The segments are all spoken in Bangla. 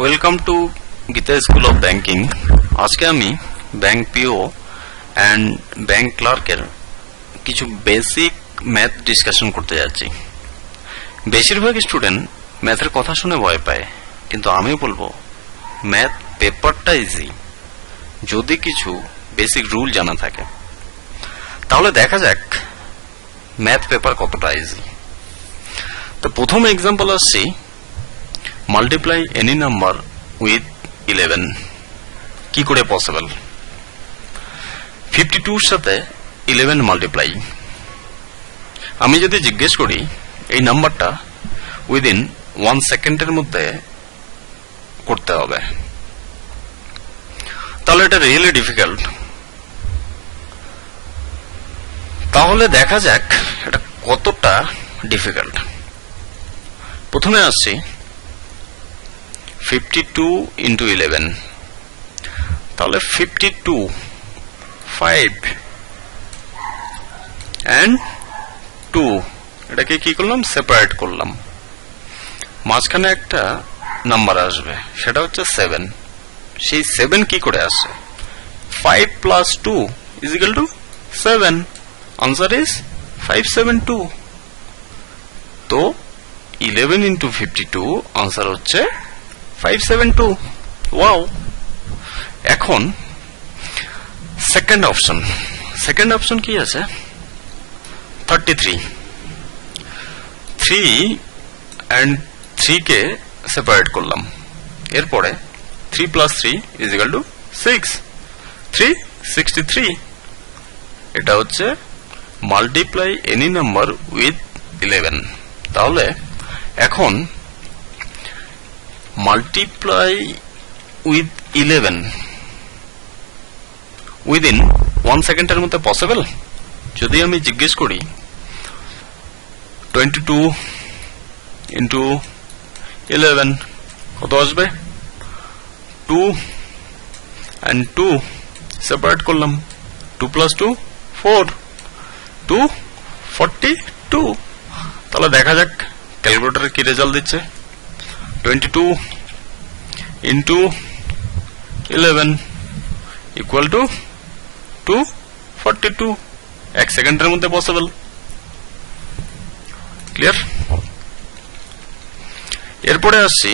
Welcome to Gita school of banking. আজকে আমি ব্যাংক পিও অ্যান্ড ব্যাংক ক্লার্কের কিছু বেসিক ম্যাথ ডিসকাশন করতে যাচ্ছি। বেশিরভাগ স্টুডেন্ট ম্যাথের কথা শুনে ভয় পায়, কিন্তু আমি বলবো ম্যাথ পেপারটা ইজি যদি কিছু বেসিক রুল জানা থাকে। তাহলে দেখা যাক ম্যাথ পেপার কতটা ইজি। তো প্রথম এক্সাম্পল আসছি, মাল্টিপ্লাই এনি নাম্বার উইথ 11 কি করে পসিবল। 52 সাথে 11 মাল্টিপ্লাই। আমি যদি জিজ্ঞেস করি এই নাম্বারটা উইদিন 1 সেকেন্ডের মধ্যে করতে হবে, তাহলে এটা রিয়েলি ডিফিকাল্ট। তাহলে দেখা যাক এটা কতটা ডিফিকাল্ট। প্রথমে আসছি 52 into 11, তাহলে 52 5 and 2 এটাকে কি করলাম, সেপারেট করলাম। মাঝখানে একটা নাম্বার আসবে, সেটা হচ্ছে 7। সেই 7 কি করে আসছে, 5 plus 2 is equal to 7. Answer is 572. তো 11 into 52 আনসার হচ্ছে 572. ওয়াও। এখন সেকেন্ড অপশন কি আছে, 33। 3 and 3 কে সেপারেট করলাম, এরপরে 3 plus 3 is equal to 6, 363। এটা হচ্ছে মাল্টিপ্লাই এনি নাম্বার উইথ 11। তাহলে এখন মাল্টিপ্লাই উইথ 11 উইদিন 1 সেকেন্ডের মধ্যে পসিবল। যদি আমি জিজ্ঞেস করি 22 into 11 কত আসবে, 2 and 2 সেপারেট করলাম, 2 plus 2 4, 242। তাহলে দেখা যাক ক্যালকুলেটর কি রেজাল্ট দিচ্ছে। 22 into 11 equal to 242। 1 সেকেন্ডের মধ্যে পসিবল। ক্লিয়ার। এরপরে আসছি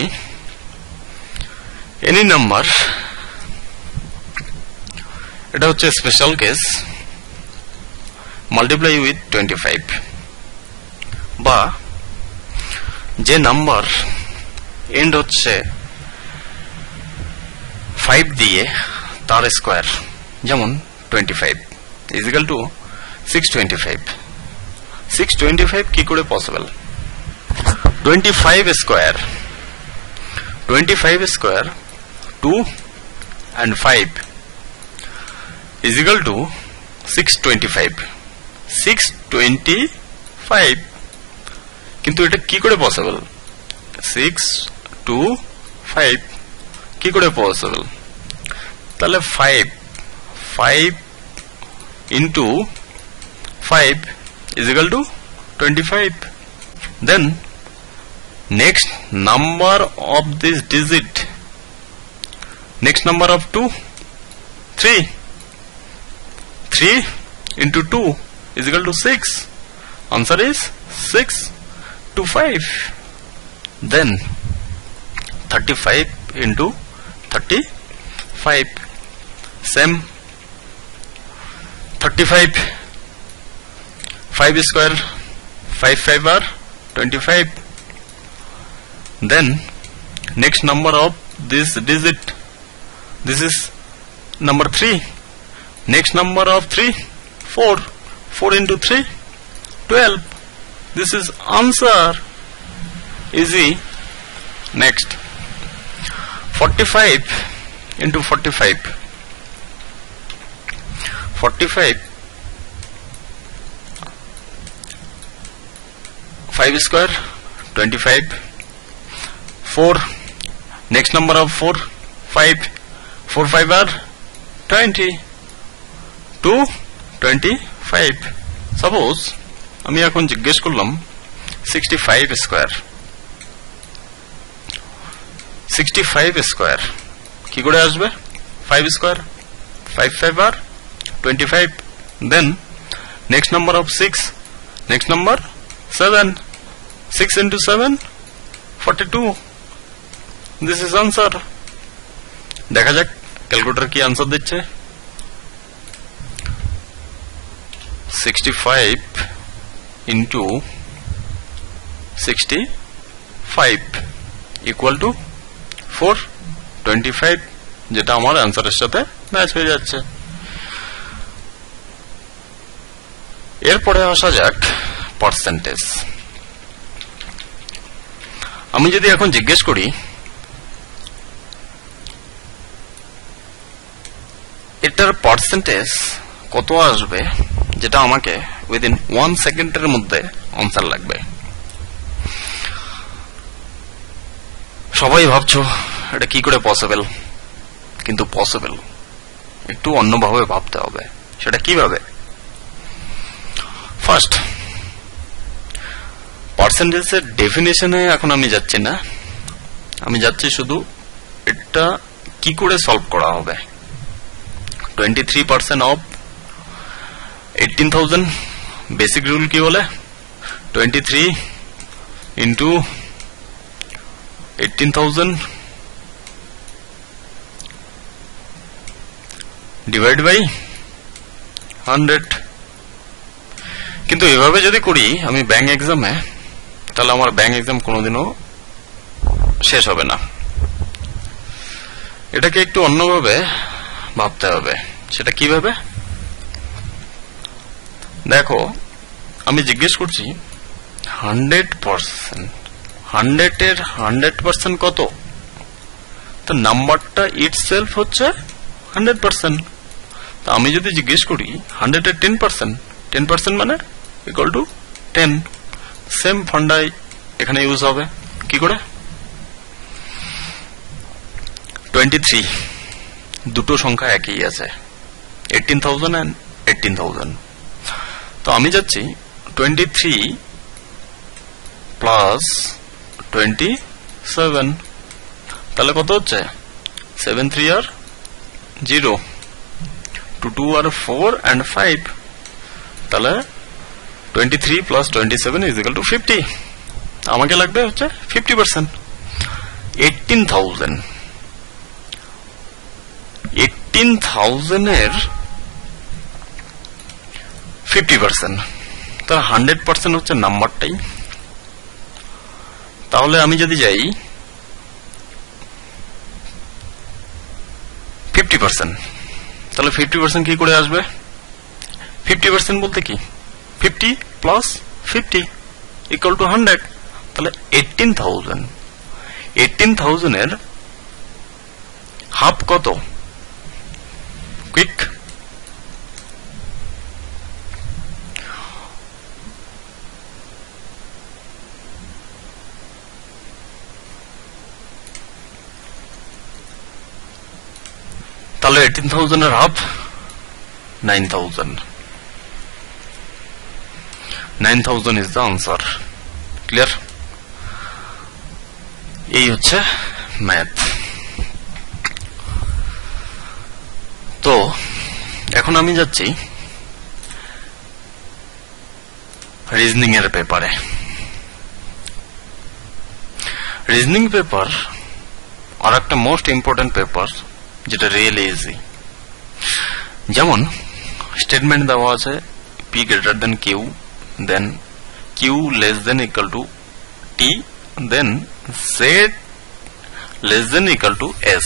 এনি নাম্বার, এটা হচ্ছে স্পেশাল কেস, মাল্টিপ্লাই উইথ 25, বা যে নাম্বার এন্ড হচ্ছে 5 দিয়ে তার স্কোয়ার, যেমন 25 is equal to 625। 625 কি করে possible, 25 square 2 and 5 is equal to 625। 625 কিন্তু এটা কি করে পসিবল, 625 কি করে পসিবল। তাহলে 5 into 5 is equal to 25। Then next number of this digit, next number of 2, 3 into 2 is equal to 6. Answer is 625. Then 35 into 35, same 35, 5 square 5 5 are 25. Then next number of this digit, this is number 3. Next number of 3, 4 into 3 12. This is answer. Easy. Next 45 into 45, 5 square 25, 4 next number of 4 5 are 20, 225। Suppose আমি এখন জিজ্ঞেস করলাম 65 স্কোয়ার, 65 স্কয়ার কি করে আসবে 5 স্কয়ার 5 5 আর 25 then next number of 6 next number 7 6 into 7 42 this is answer দেখা যাক ক্যালকুলেটর কি आंसर দিচ্ছে 65 into 65 equal to 425 যেটা আমার आंसरेর সাথে ম্যাচ হয়ে যাচ্ছে এরপরে আসা যাক পার্সেন্টেজ আমি যদি এখন জিজ্ঞেস করি এটার পার্সেন্টেজ কত আসবে যেটা আমাকে উইদিন 1 সেকেন্ডের মধ্যে आंसर লাগবে সবাই ভাবছো এটা কি করে পসিবল কিন্তু পসিবল একটু অন্যভাবে ভাবতে হবে সেটা কিভাবে ফার্স্ট পার্সেন্টেজের ডেফিনিশনে এখন আমি যাচ্ছি না আমি যাচ্ছি শুধু এটা কি করে সলভ করা হবে 23% অফ 18000 বেসিক রুল কি বলে 23 into 18000 ডিভাইড বাই 100 কিন্তু এভাবে যদি করি আমি ব্যাংক এক্সামে তাহলে আমার ব্যাংক এক্সাম কোনোদিনও শেষ হবে না এটাকে একটু অন্যভাবে ভাবতে হবে সেটা কিভাবে দেখো আমি জিজ্ঞেস করছি 100% 100 এর 100% কত তো নাম্বারটা ইটসেলফ হচ্ছে 100% তো আমি যদি জিজ্ঞেস করি 100 এর 10% 10% মানে ইকুয়াল টু 10 সেম ফান্ডাই এখানে ইউজ হবে কি করে 23 দুটো সংখ্যা একই আছে 18000 and 18000 তো আমি যাচ্ছি 23 প্লাস 27 তাহলে কত হচ্ছে 7 3 আর 0 2 2 আর 4 and 5 তাহলে 23 plus 27 is equal to 50 আমাকে লাগবে হচ্ছে 50% 18000 এর 50% তাহলে 100% হচ্ছে নাম্বারটাই তাহলে আমি যদি যাই 50% তাহলে 50% কি করে আসবে 50% বলতে কি 50 plus 50 equal to 100 তাহলে 18000 এর হাফ কত কুইক তাহলে 18000 এর half 9000 9000 is the answer clear এই হচ্ছে ম্যাথ তো এখন আমি যাচ্ছি রিজনিং এর পেপারে রিজনিং পেপার আর একটা মোস্ট ইম্পর্টেন্ট পেপার যেটা রিয়েলি ইজি যেমন স্টেটমেন্ট দেওয়া আছে p greater than q then q less than equal to t then z less than equal to s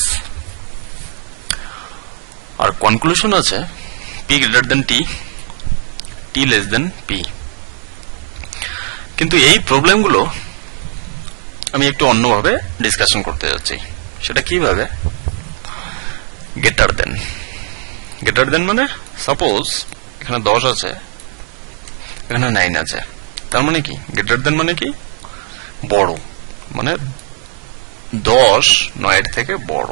আর কনক্লুশন আছে p greater than t t less than p কিন্তু এই প্রবলেমগুলো আমি একটু অন্যভাবে ডিসকাশন করতে যাচ্ছি সেটা কিভাবে গ্রেটার দেন মানে সাপোজ এখানে 10 আছে এখানে 9 আছে তার মানে কি গ্রেটার দেন মানে কি বড় মানে 10 9 এর থেকে বড়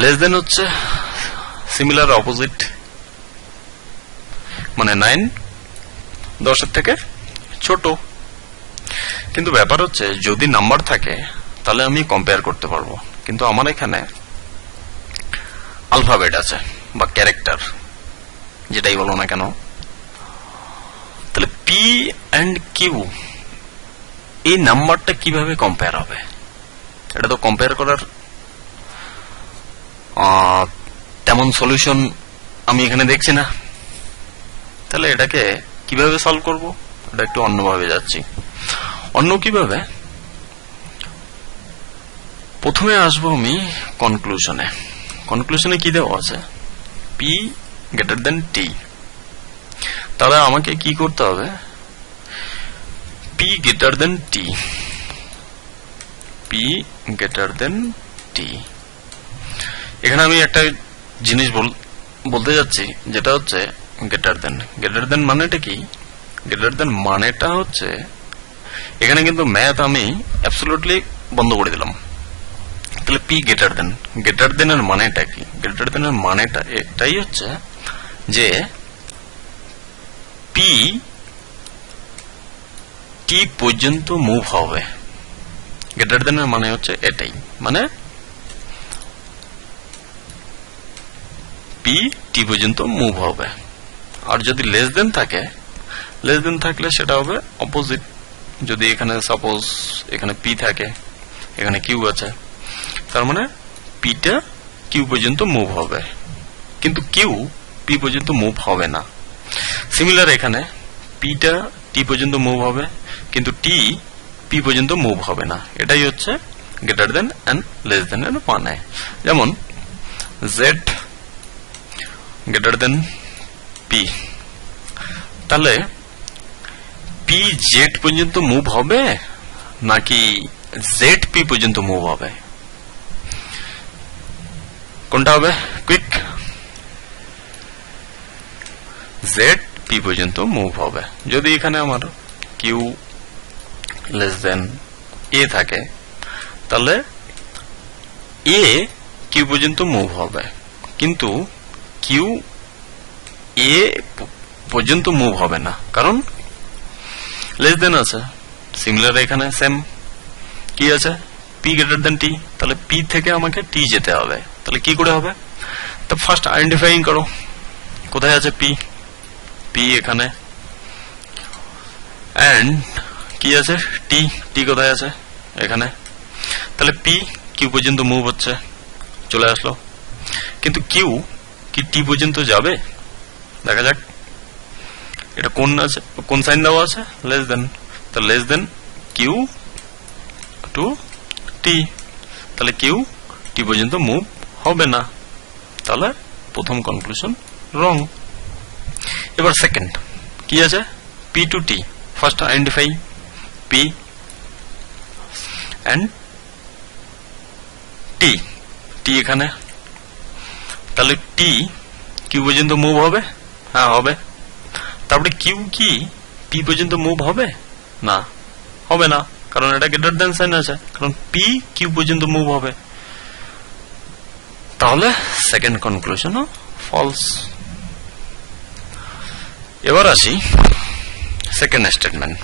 লেস দেন হচ্ছে সিমিলার অপোজিট মানে 9 10 এর থেকে ছোট কিন্তু ব্যাপার হচ্ছে যদি নাম্বার থাকে তাহলে আমি কম্পেয়ার করতে পারবো। কিন্তু আমার এখানে আলফাবেট আছে বা ক্যারেক্টার, যেটাই বলো না কেন। তাহলে পি অ্যান্ড কিউ, এই নাম্বারটা কিভাবে কম্পেয়ার হবে? এটা তো কম্পেয়ার করার তেমন সলিউশন আমি এখানে দেখছি না। তাহলে এটাকে কিভাবে সলভ করব? এটা একটু অন্যভাবে যাচ্ছি। অন্য কিভাবে? প্রথমে আসবো আমি কনক্লুশনে। কনক্লুশনে কি দেওয়া আছে? পি গ্রেটার দেন টি। তাহলে আমাকে কি করতে হবে? পি গ্রেটার দেন টি, পি গ্রেটার দেন টি। এখানে আমি একটা জিনিস বলতে যাচ্ছি, যেটা হচ্ছে গ্রেটার দেন। গ্রেটার দেন মানেটা কি? গ্রেটার দেন মানেটা হচ্ছে, এখানে কিন্তু ম্যাথ আমি অ্যাবসলিউটলি বন্ধ করে দিলাম। তাহলে পি গ্রেটার দেন, গ্রেটার দেনের মানেটা কি? গ্রেটার দেনের মানেটা এটাই হচ্ছে যে পি টি পর্যন্ত মুভ হবে। গ্রেটার দেনের মানে হচ্ছে এটাই, মানে পি টি পর্যন্ত মুভ হবে। আর যদি লেস দেন থাকে, লেস দেন থাকলে সেটা হবে অপোজিট। যদি এখানে সাপোজ এখানে পি থাকে, এখানে কিউ আছে, তার মানে পিটা কিউ পর্যন্ত মুভ হবে, কিন্তু কিউ পি পর্যন্ত মুভ হবে না। সিমিলার এখানে পিটা টি পর্যন্ত মুভ হবে, কিন্তু টি পি পর্যন্ত মুভ হবে না। এটাই হচ্ছে greater than and less than এর মানে। যেমন জেড গ্রেটার দেন পি, তাহলে পি জেড পর্যন্ত মুভ হবে নাকি জেড পি পর্যন্ত মুভ হবে? কোনটা হবে? কুইক। জেড পি পর্যন্ত মুভ হবে। যদি এখানে আমার কিউ লেস দেন এ থাকে, তাহলে এ কিউ পর্যন্ত মুভ হবে, কিন্তু কিউ এ পর্যন্ত মুভ হবে না, কারণ লেস দেন আছে। সিমিলার এখানে সেম কি আছে? পি গ্রেটার দেন টি, তাহলে পি থেকে আমাকে টি যেতে হবে। তাহলে কি করে হবে? তো ফার্স্ট আইডেন্টিফাইং করো, কোথায় আছে পি? পি এখানে, এন্ড কি আছে? টি। টি কোথায় আছে? এখানে। তাহলে পি কিউ পর্যন্ত মুভ হচ্ছে, চলে আসলো, কিন্তু কিউ কি টি পর্যন্ত যাবে? দেখা যাক। এটা কোন আছে, কোন সাইন দেওয়া আছে? Less than. তো লেস দেন কিউ টু টি, তাহলে কিউ টি পর্যন্ত মুভ হবে না। তাহলে প্রথম কনক্লুশন রং। এবার সেকেন্ড কি আছে? P to T. First identify P and T. T এখানে, তাহলে টি কিউ পর্যন্ত মুভ হবে? হ্যাঁ হবে। তারপরে কিউ কি পি পর্যন্ত মুভ হবে? না, হবে না, কারণ এটা গ্রেটার দেন সাইন আছে, কারণ পি কিউ পর্যন্ত মুভ হবে। তাহলে সেকেন্ড কনক্লুশন ফলস। এবার আসি second statement.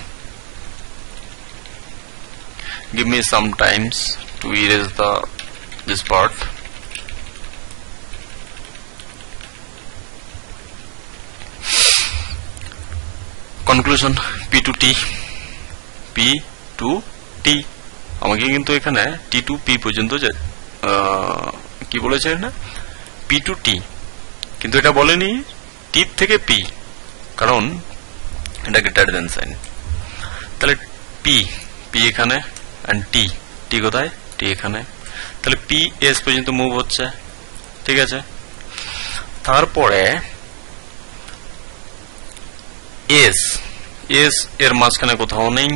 Give me some times to erase this part. Conclusion P to T, P to T। আমাকে কিন্তু এখানে T to P পর্যন্ত কি বলেছে না? P to T, কিন্তু এটা বলেনি T থেকে P, কারণ এটা গ্রেটার দেন সাইন। তাহলে P, P এখানে, এন্ড টি, টি কোথায়? টি এখানে। তাহলে পি এস পর্যন্ত মুভ হচ্ছে, ঠিক আছে। তারপরে এস, এস এর মাঝখানে কোথাও নেই,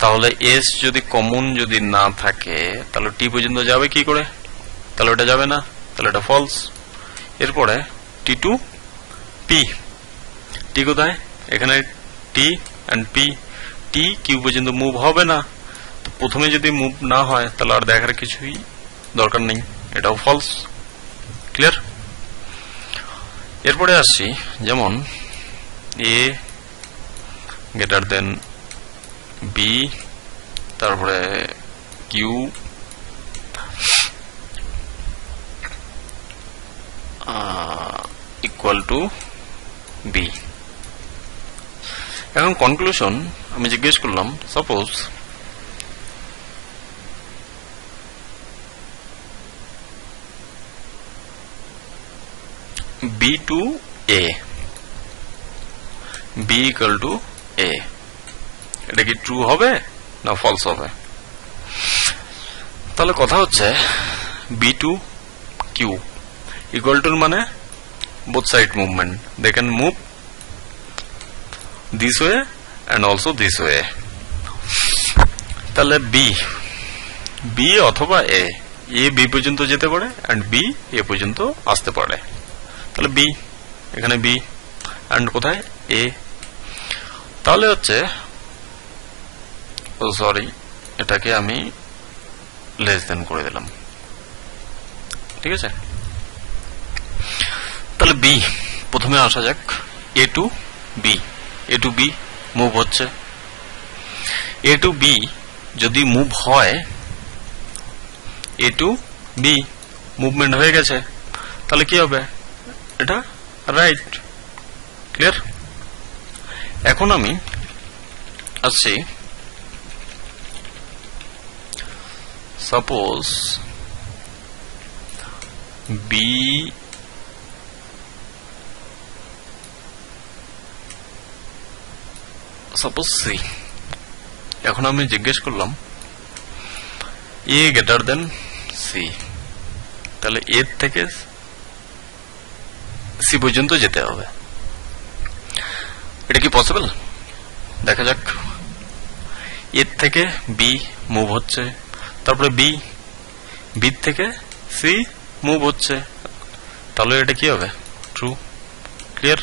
তাহলে এস যদি কমন যদি না থাকে, তাহলে টি পর্যন্ত যাবে কি করে? তাহলে এটা যাবে না, তাহলে এটা ফলস। এরপরে টি টু পি, টি কোথায়? এখানে T and P, T Q পর্যন্ত মুভ হবে না। তো প্রথমে যদি মুভ না হয়, তাহলে আর দেখার কিছুই দরকার নেই, এটাও ফলস। ক্লিয়ার? এরপরে আসছি, যেমন এ গ্রেটার দেন বি, তারপরে কিউ ইকুয়াল টু বি। এখন কনক্লুশন আমি জিজ্ঞেস করলাম, suppose B to A, B equal to A, এটা কি ট্রু হবে না ফলস হবে? তাহলে কথা হচ্ছে B to Q equal to মানে both side movement, they can move this way and also this way. তাহলে বি অথবা এ বি পর্যন্ত যেতে পারে and বি এ পর্যন্ত আসতে পারে। তাহলে বি, এখানে বি and কোথায় এ। তাহলে হচ্ছে সরি, এটাকে আমি লেস দেন করে দিলাম, ঠিক আছে। তাহলে বি, প্রথমে আসা যাক এ টু বি মুভ হচ্ছে। এ টু বি যদি মুভ হয়, এ টু বি মুভমেন্ট হয়ে গেছে, তাহলে কি হবে? এটা রাইট, ক্লিয়ার। এখন আমি আসছি, সাপোজ বি সাপোজ সি। এখন আমি জিজ্ঞেস করলাম এ গ্রেটার দেন সি, তাহলে এর থেকে সি পর্যন্ত যেতে হবে। এটা কি পসিবল? দেখা যাক। এর থেকে বি মুভ হচ্ছে, তারপরে বি থেকে সি মুভ হচ্ছে, তাহলে এটা কি হবে? True, clear.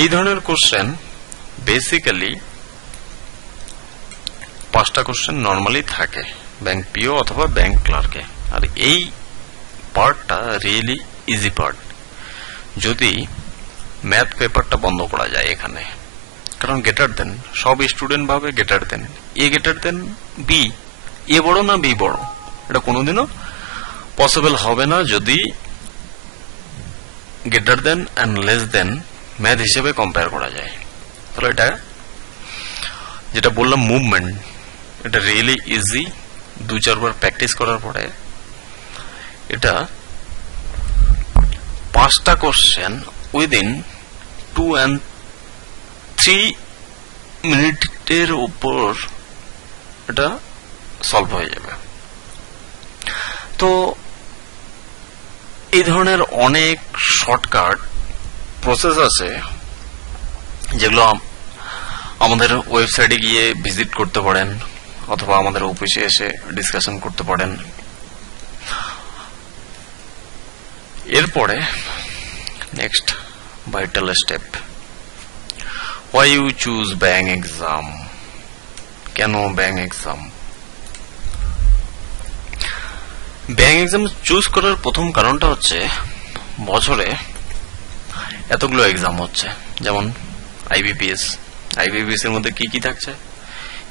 এই ধরনের কোশ্চেন বেসিক্যালি 5টা কোশ্চেন নর্মালি থাকে ব্যাংক পিও অথবা ব্যাংক ক্লার্কে। আর এই পার্টটা রিয়েলি ইজি পার্ট, যদি ম্যাথ পেপারটা বন্ধ করা যায় এখানে। কারণ গ্রেটার দেন, সব স্টুডেন্ট ভাবে গ্রেটার দেন, এ গ্রেটার দেন বি, এ বড় না বি বড়, এটা কোনোদিনও পসিবল হবে না যদি greater than and less than math হিসেবে কম্পেয়ার করা যায়। তাহলে এটা যেটা বললাম মুভমেন্ট, এটা রিয়েলি ইজি। 2-4 বার প্র্যাকটিস করার পরে এটা 5টা কোশ্চেন উইদিন 2 and 3 মিনিটের উপর এটা সলভ হয়ে যাবে। তো এই ধরনের অনেক শর্টকাট প্রসেস আছে যেগুলো আমাদের ওয়েবসাইটে গিয়ে ভিজিট করতে পারেন অথবা আমাদের অফিসে এসে ডিসকাশন করতে পারেন। এরপরে next vital step, why you choose bank exam, কেন bank exam? Bank exam choose করার প্রথম কারণটা হচ্ছে বছরে এতগুলো এক্সাম হচ্ছে, যেমন আইবিপিএস এর মধ্যে কি কি থাকছে?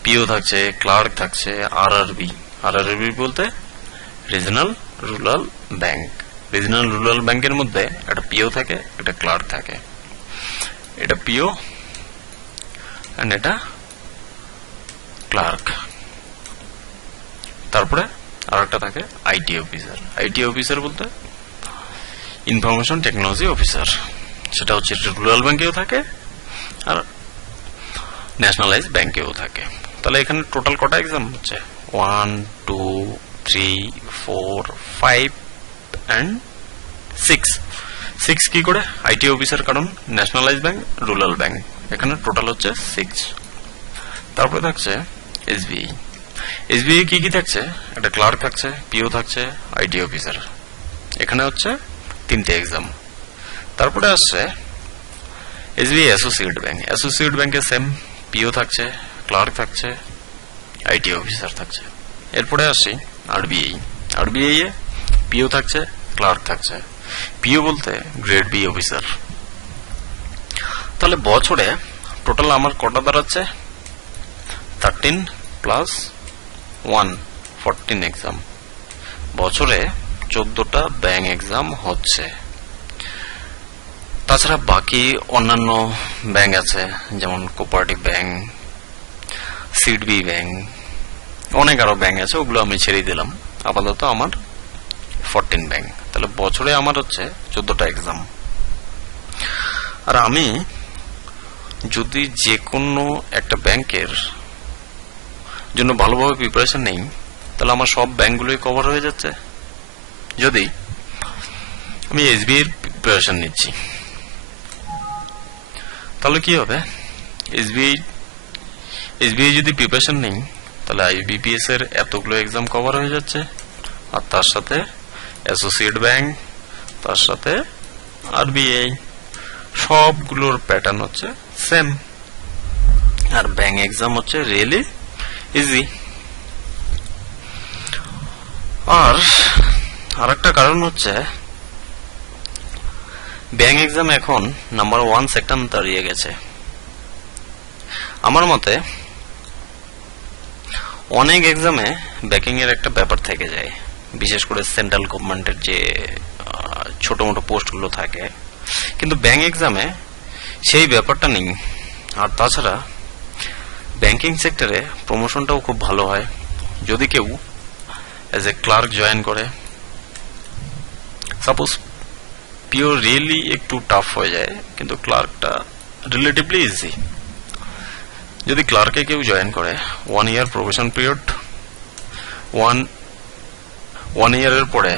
পিও থাকছে, ক্লার্ক থাকছে, আরআরবি বলতে regional rural bank. Regional rural ব্যাংকের মধ্যে একটা পিও থাকে, একটা ক্লার্ক থাকে। এটা পিও এন্ড এটা ক্লার্ক। তারপরে আর একটা থাকে আইটি অফিসার বলতে ইনফরমেশন টেকনোলজি অফিসার, সেটা হচ্ছে রুরাল ব্যাংকেও থাকে আর ন্যাশনালাইজ ব্যাংকেও থাকে। তাহলে এখানে টোটাল কটা এক্সাম হচ্ছে? 1, 2, 3, 4, 5 and 6 কি করে? আইটি অফিসার, কারণ ন্যাশনালাইজ ব্যাংক, রুরাল ব্যাংক, এখানে টোটাল হচ্ছে 6। তারপরে থাকছে এসবিআই কি কি থাকছে? একটা ক্লার্ক থাকছে, পিও থাকছে, আইটি অফিসার, এখানে হচ্ছে 3টে এক্সাম। তারপরে আসছে এসবিআই অ্যাসোসিয়েট ব্যাংকে সেম, পিও থাকছে, ক্লার্ক থাকছে, আইটি অফিসার থাকছে। এরপরে আসি আরবিআই এ পিও থাকছে, ক্লার্ক থাকছে, পিও বলতে গ্রেড বি অফিসার। তাহলে বছরে টোটাল আমার কটা দাঁড়াচ্ছে? 13 + 1 14 এক্সাম, বছরে 14টা ব্যাংক এক্সাম হচ্ছে। তাছাড়া বাকি অন্যান্য ব্যাংক আছে, যেমন কোঅপারেটিভ ব্যাংক, সিডবি ব্যাংক, অনেক আরো ব্যাংক আছে, ওগুলো আমি ছেড়ে দিলাম। আপাতত আমার 14 ব্যাংক, তাহলে বছরে আমার হচ্ছে 14টা এক্সাম। আর আমি যদি যে কোনো একটা ব্যাংকের জন্য ভালোভাবে প্রিপারেশন নেই, তাহলে আমার সব ব্যাংকগুলোই কভার হয়ে যাচ্ছে। যদি আমি এসবিআই এর প্রিপারেশন নিচ্ছি, তাহলে কি হবে? এসবিআই যদি প্রিপারেশন নেই, তাহলে আইবিপিএস এর এতগুলো এক্সাম কভার হয়ে যাচ্ছে, আর তার সাথে অ্যাসোসিয়েট ব্যাংক, তার সাথে আরবিআই, সবগুলোর প্যাটার্ন হচ্ছে সেম। আর ব্যাংক এক্সাম হচ্ছে রিয়েলি ইজি। আর আরেকটা কারণ হচ্ছে ব্যাংক এক্সাম এখন নাম্বার 1 সেক্টর দাঁড়িয়ে গেছে। আমার মতে অনেক এক্সামে ব্যাংকিং এর একটা ব্যাপার থেকে যায়, বিশেষ করে সেন্ট্রাল গভর্নমেন্টের যে ছোট মোটো পোস্টগুলো থাকে, কিন্তু ব্যাংক এক্সামে সেই ব্যাপারটা নেই। আর তাছাড়া ব্যাংকিং সেক্টরে প্রমোশনটাও খুব ভালো হয়। যদি কেউ এজ এ ক্লার্ক জয়েন করে, সাপোজ পিও রিয়েলি একটু টাফ হয়ে যায়, কিন্তু ক্লার্কটা রিলেটিভলি ইজি। যদি ক্লার্কে কেউ জয়েন করে, 1 ইয়ার প্রবেশন পিরিয়ড, 1 ইয়ারের পরে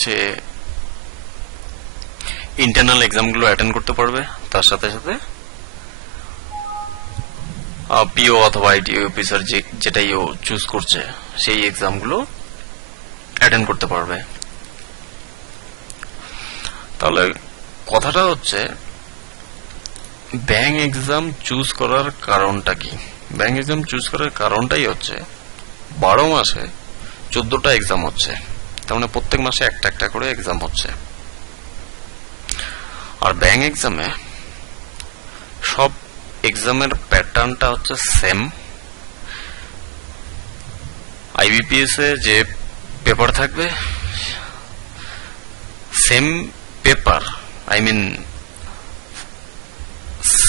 সে ইন্টারনাল এক্সামগুলো অ্যাটেন্ড করতে পারবে, তার সাথে সাথে পিও অথবা আইটি অফিসার যেটাই ও চুজ করছে সেই এক্সামগুলো অ্যাটেন্ড করতে পারবে। তাহলে কথাটা হচ্ছে ব্যাংক এক্সাম চুজ করার কারণটা কি? ব্যাংক এক্সাম চুজ করার কারণটাই হচ্ছে 12 মাসে 14টা এক্সাম হচ্ছে, তার মানে প্রত্যেক মাসে একটা একটা করে এক্সাম হচ্ছে। আর ব্যাংক এক্সামে সব এক্সামের প্যাটার্নটা হচ্ছে সেম। আইবিপিএস এ যে পেপার থাকবে, same paper, I mean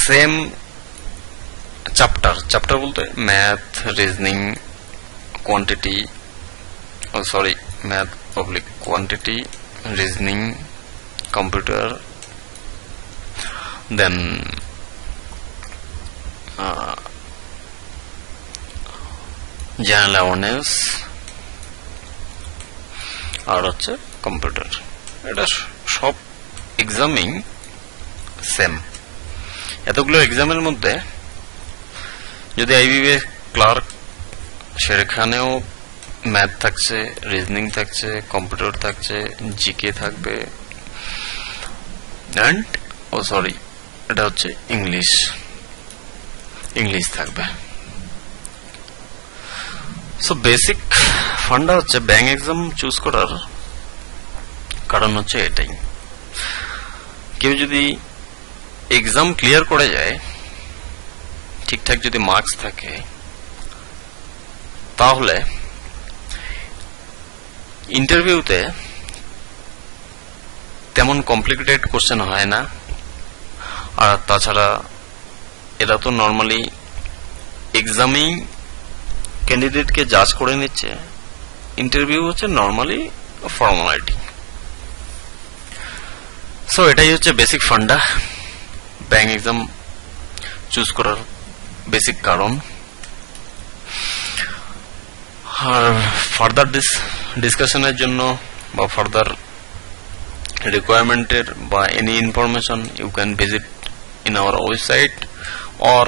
same chapter বলতে math, reasoning, quantity, math public quantity, reasoning, computer, then general awareness, আর হচ্ছে কম্পিউটার। এটা সব এক্সামিং সেম। এতগুলো এক্সামের মধ্যে যদি আইবিবি ক্লার্ক, সেখানেও ম্যাথ থাকছে, রিজনিং থাকছে, কম্পিউটার থাকছে, জিকে থাকবে, এন্ড এটা হচ্ছে ইংলিশ থাকবে। সো বেসিক ফান্ডা হচ্ছে ব্যাংক এক্সাম চুজ করার কারণ হচ্ছে এটাই। কেউ যদি এক্সাম ক্লিয়ার করে যায়, ঠিকঠাক যদি মার্কস থাকে, তাহলে ইন্টারভিউতে তেমন কমপ্লিকেটেড কোশ্চেন হয় না। আর তাছাড়া এরা তো নর্মালি এক্সামেই ক্যান্ডিডেটকে জাজ করে নিচ্ছে, ইন্টারভিউ হচ্ছে নর্মালি ফর্মালিটি। সো এটাই হচ্ছে বেসিক ফান্ডা, ব্যাংক এক্সাম চুজ করার বেসিক কারণ। আর ফার্দার ডিসকাশনের জন্য বা further requirement by any information, you can visit in our website or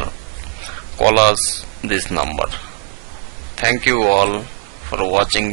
call us this number. Thank you all for watching